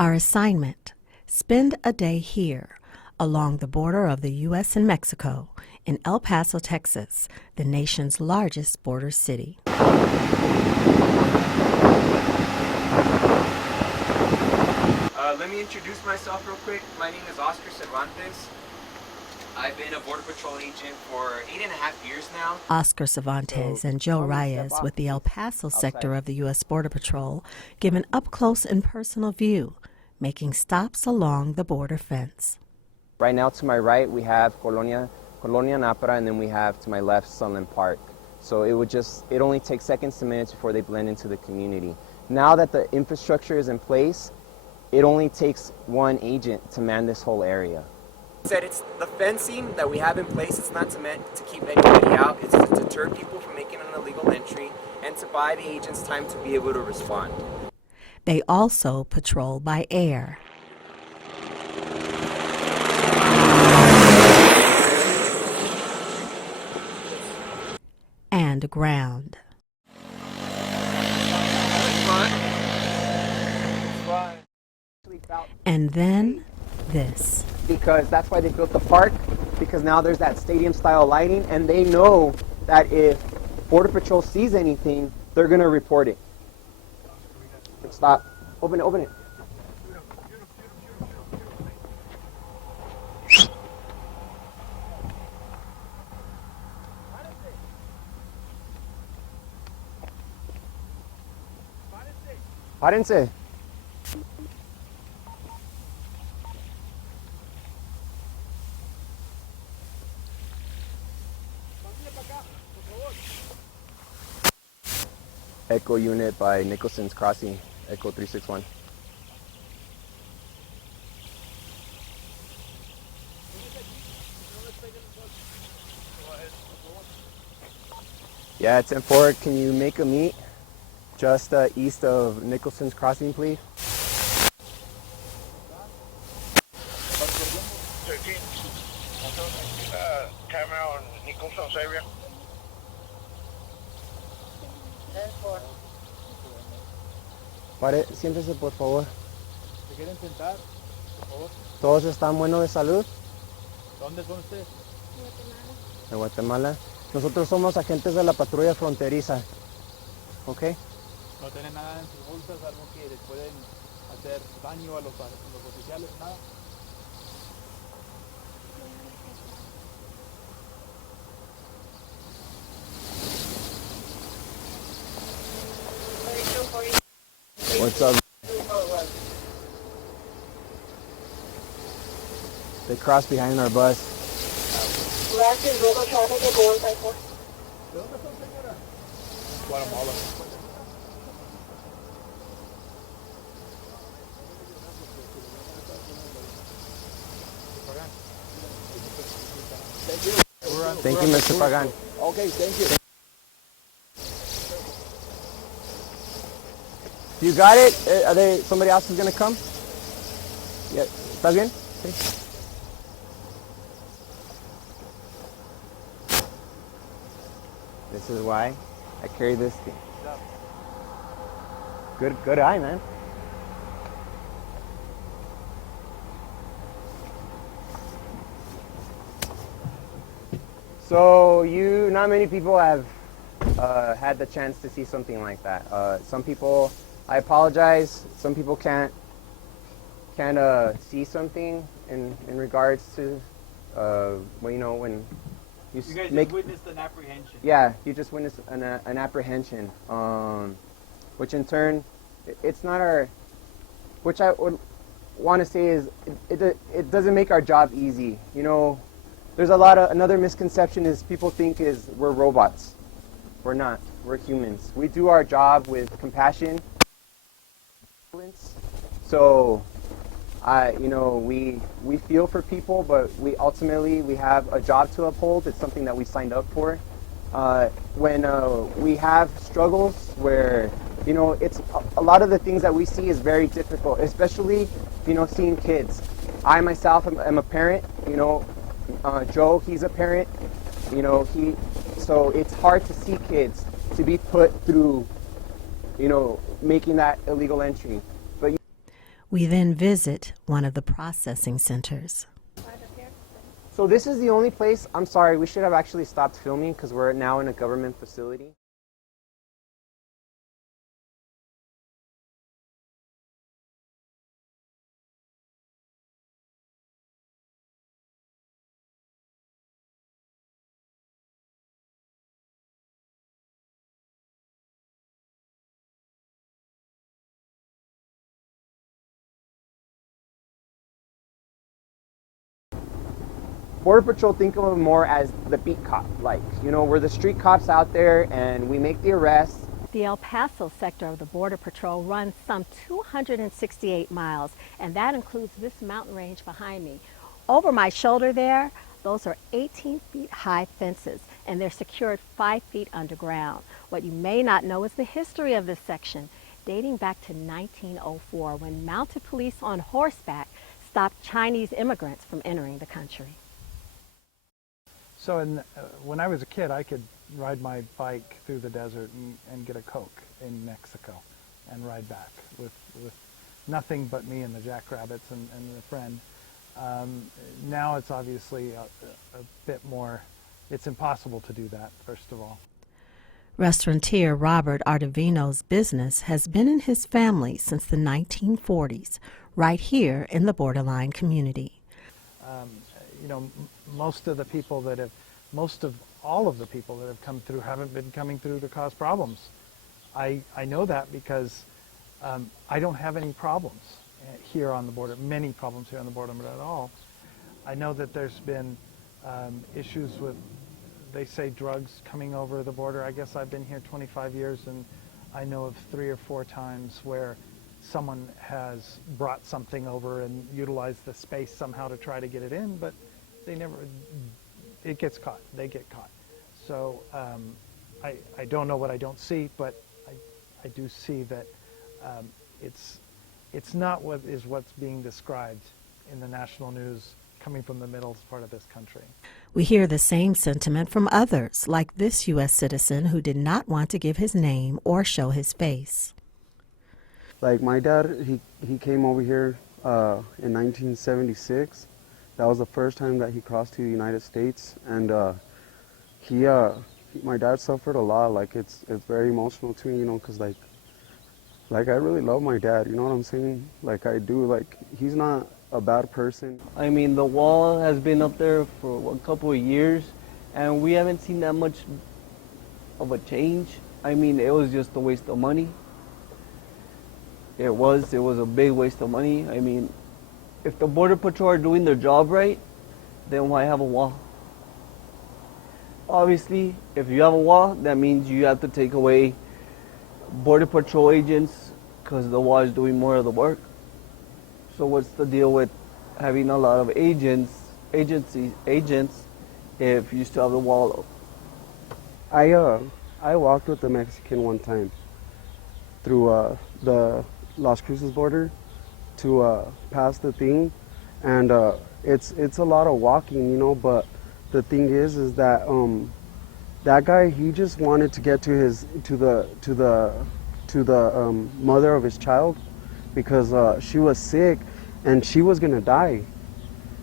Our assignment: spend a day here, along the border of the U.S. and Mexico, in El Paso, Texas, the nation's largest border city. Let me introduce myself real quick. My name is Oscar Cervantes. I've been a Border Patrol agent for 8.5 years now. Oscar Cervantes and Joe Reyes with the El Paso sector of the U.S. Border Patrol give an up-close and personal view, making stops along the border fence. Right now to my right we have Colonia Napra, and then we have to my left Sunland Park. So it only takes seconds to minutes before they blend into the community. Now that the infrastructure is in place, it only takes one agent to man this whole area. Said it's the fencing that we have in place. It's not meant to keep anybody out. It's to deter people from making an illegal entry and to buy the agents time to be able to respond. They also patrol by air. And ground. And then this. Because that's why they built the park, because now there's that stadium style lighting, and they know that if Border Patrol sees anything, they're going to report it. Stop. Open it, open it. Párense. Echo unit by Nicholson's Crossing, Echo 361. Yeah, 10-4, can you make a meet just east of Nicholson's Crossing, please? 13. Camera on Nicholson's area. 10-4. Pare, siéntese por favor. ¿Se quieren sentar, por favor? ¿Todos están buenos de salud? ¿Dónde son ustedes? De Guatemala. Nosotros somos agentes de la patrulla fronteriza. ¿Ok? ¿No tienen nada en sus bolsas, algo que les pueden hacer daño a los oficiales, nada? What's up? They crossed behind our bus. Guatemala. Thank you, Mr. Pagan. Okay, thank you. You got it? Somebody else is going to come? Yeah. ¿Estás bien? Okay. This is why I carry this thing. Good eye, man. So not many people have had the chance to see something like that. Some people, I apologize, some people can't see something in regards to, well, you know, when you guys just witnessed an apprehension. Yeah, you just witnessed an apprehension, which in turn, it's not our, which I would want to say is, it doesn't make our job easy. You know, there's another misconception is people think is we're robots. We're not. We're humans. We do our job with compassion. So, you know, we feel for people, but we have a job to uphold. It's something that we signed up for. When we have struggles where, you know, it's a lot of the things that we see is very difficult, especially, you know, seeing kids. I myself am a parent, you know, Joe, he's a parent, you know, so it's hard to see kids to be put through, you know, making that illegal entry. We then visit one of the processing centers. So this is the only place, I'm sorry, we should have actually stopped filming because we're now in a government facility. Border Patrol, think of them more as the beat cop. Like, you know, we're the street cops out there and we make the arrests. The El Paso sector of the Border Patrol runs some 268 miles, and that includes this mountain range behind me. Over my shoulder there, those are 18 feet high fences, and they're secured 5 feet underground. What you may not know is the history of this section, dating back to 1904, when mounted police on horseback stopped Chinese immigrants from entering the country. So when I was a kid, I could ride my bike through the desert and get a Coke in Mexico and ride back with nothing but me and the jackrabbits and a friend. Now it's obviously a bit more, it's impossible to do that, first of all. Restaurateur Robert Ardavino's business has been in his family since the 1940s, right here in the borderline community. You know, most of all of the people that have come through haven't been coming through to cause problems. I know that because I don't have any problems here on the border, many problems here on the border, but at all. I know that there's been issues with, they say, drugs coming over the border. I guess I've been here 25 years and I know of 3 or 4 times where someone has brought something over and utilized the space somehow to try to get it in, but they never, it gets caught, they get caught. So I don't know what I don't see, but I do see that it's not what's being described in the national news coming from the middle part of this country. We hear the same sentiment from others, like this U.S. citizen who did not want to give his name or show his face. Like my dad, he came over here in 1976. That was the first time that he crossed to the United States, and my dad suffered a lot. Like it's very emotional to me, you know, because like I really love my dad. You know what I'm saying? Like I do. Like he's not a bad person. I mean, the wall has been up there for a couple of years, and we haven't seen that much of a change. I mean, it was just a waste of money. It was a big waste of money. I mean, if the Border Patrol are doing their job right, then why have a wall? Obviously, if you have a wall, that means you have to take away Border Patrol agents because the wall is doing more of the work. So what's the deal with having a lot of agents if you still have the wall up? I walked with the Mexican one time through the Las Cruces border to pass the thing, and it's a lot of walking, you know. But the thing is that that guy, he just wanted to get to the mother of his child because she was sick and she was gonna die,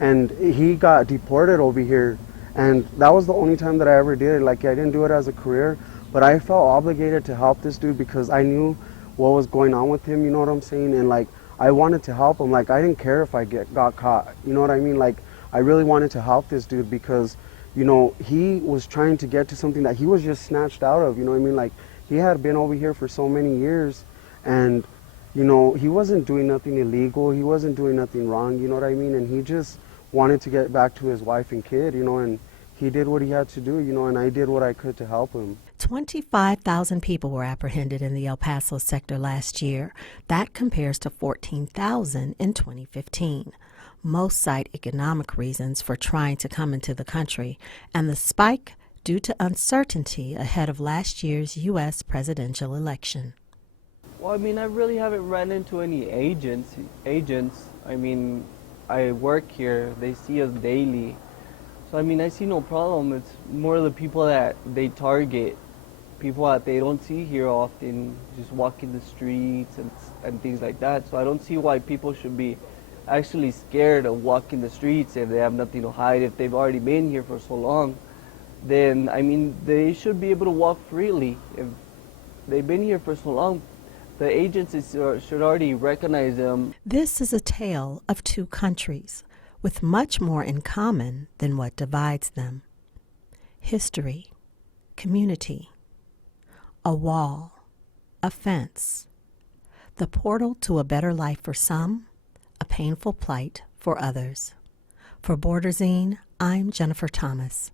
and he got deported over here, and that was the only time that I ever did it. Like I didn't do it as a career, but I felt obligated to help this dude because I knew what was going on with him, you know what I'm saying? And like I wanted to help him. Like I didn't care if I got caught, you know what I mean? Like I really wanted to help this dude because, you know, he was trying to get to something that he was just snatched out of, you know what I mean? Like he had been over here for so many years, and you know, he wasn't doing nothing illegal, he wasn't doing nothing wrong, you know what I mean? And he just wanted to get back to his wife and kid, you know, and he did what he had to do, you know, and I did what I could to help him. 25,000 people were apprehended in the El Paso sector last year. That compares to 14,000 in 2015. Most cite economic reasons for trying to come into the country, and the spike due to uncertainty ahead of last year's U.S. presidential election. Well, I mean, I really haven't ran into any agents. I mean, I work here. They see us daily. So, I mean, I see no problem. It's more the people that they target, people that they don't see here often, just walking the streets and and things like that. So I don't see why people should be actually scared of walking the streets if they have nothing to hide. If they've already been here for so long, then I mean they should be able to walk freely. If they've been here for so long, the agencies should already recognize them. This is a tale of two countries with much more in common than what divides them. History, community, a wall, a fence, the portal to a better life for some, a painful plight for others. For Borderzine, I'm Jennifer Thomas.